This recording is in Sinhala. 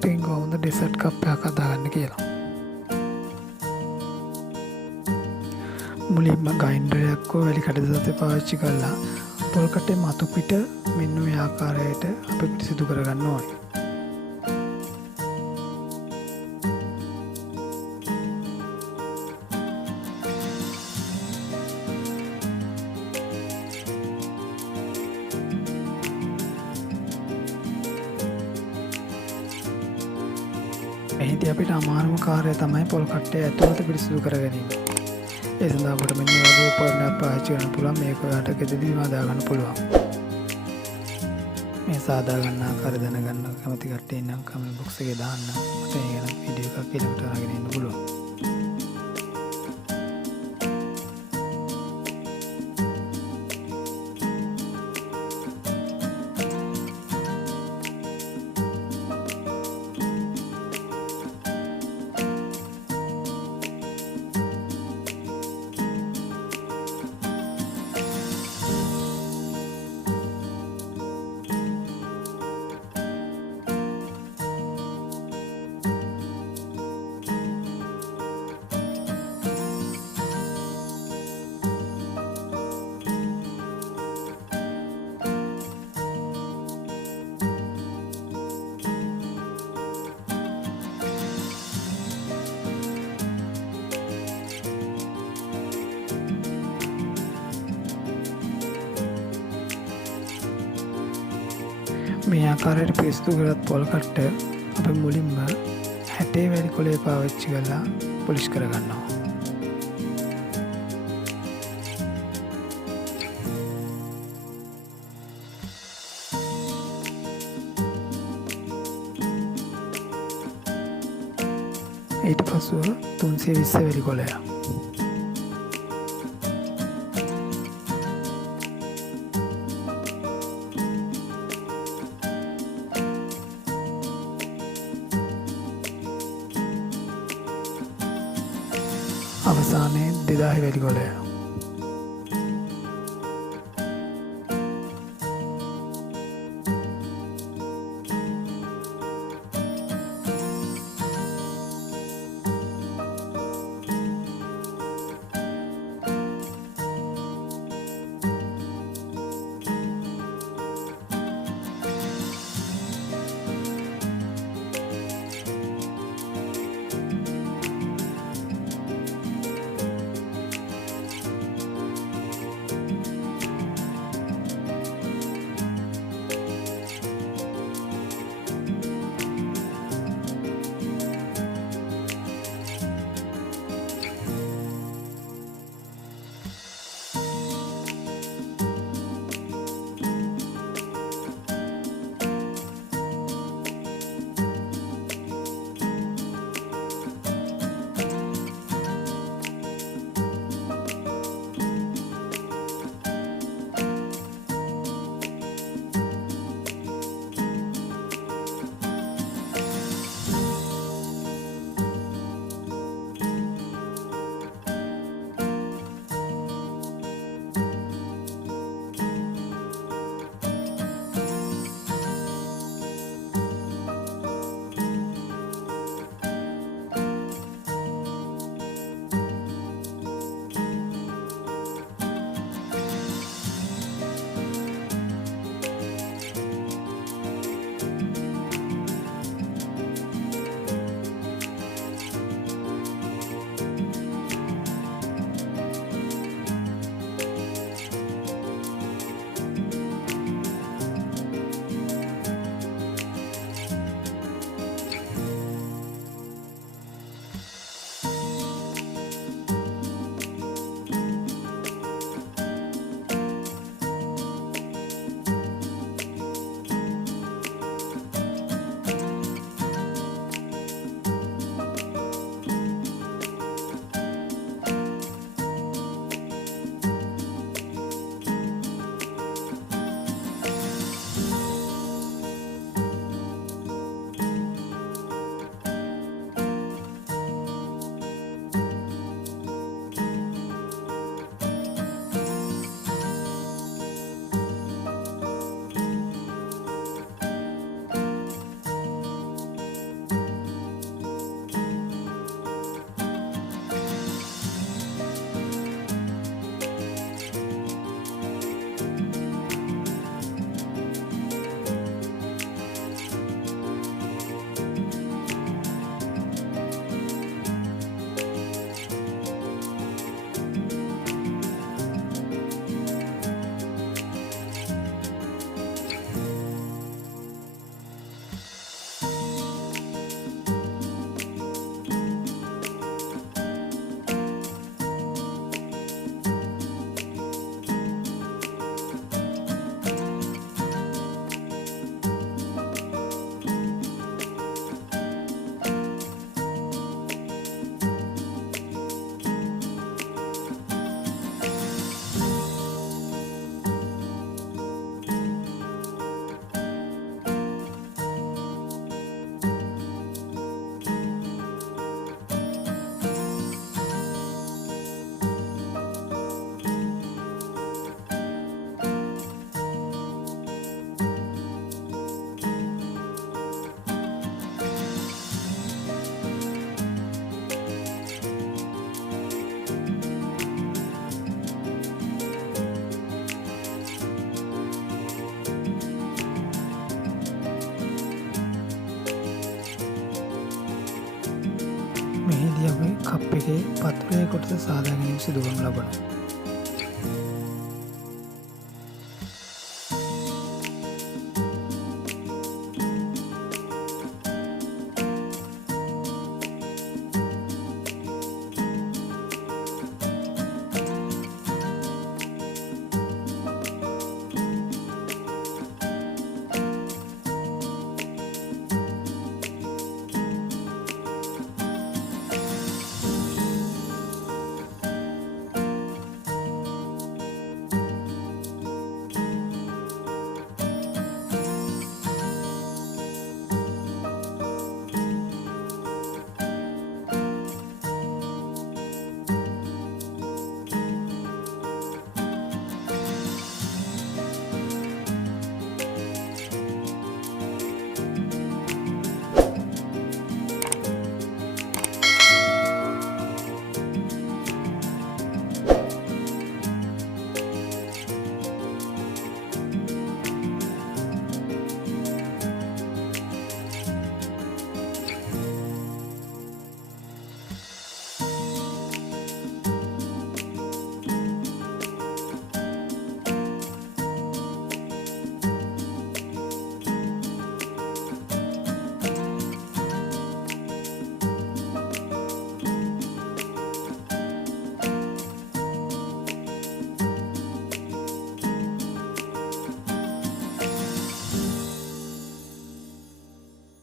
ප්‍රොඩක්ට් එකෙන් කොහොමද ඩෙසර්ට් කප් එකක් හදාගන්න කියලා. මුලින්ම ග්‍රයින්ඩරයක් හෝ වැලි කටදසතේ පාවිච්චි කරලා පොල් කටේ මතු පිට මෙන්න මේ ආකාරයට අපි පිරිසිදු කරගන්න ඕනේ. එහිදී අපිට අමාරුම කාර්යය තමයි පොල් කට්ටේ ඇතුළත පිරිසිදු කර ගැනීම. ඒ සඳහා අපිට මෙන්න මේ වගේ උපකරණයක් පාවිච්චි කරන්න පුළුවන්. මේක ඔයාලට ගෙදරදීම හදාගන්න පුළුවන්. මේ සාදා ගන්න ආකාරය දැනගන්න කැමති කට්ටිය නම් කමෙන්ට් බොක්ස් එකේ දාන්න. මට ඒ ගැන වීඩියෝ එකක් ඊළඟට අරගෙන එන්න පුළුවන්. මේ ආකාරයට පිරිසිදු කරගත් පොල් කට්ට අපි මුලින්ම හැටේ වැලි කොලේ පාවිච්චි කරලා පොලිෂ් කරගන්නවා. ඊට පසුව 320 වැලි කොලය අවසානයේ 2000 වැලි කොලය. මෙහිදී අපි කප් එකේ පත්‍රයේ කොටස සාදා ගැනීම සිදු කරනු ලබනවා.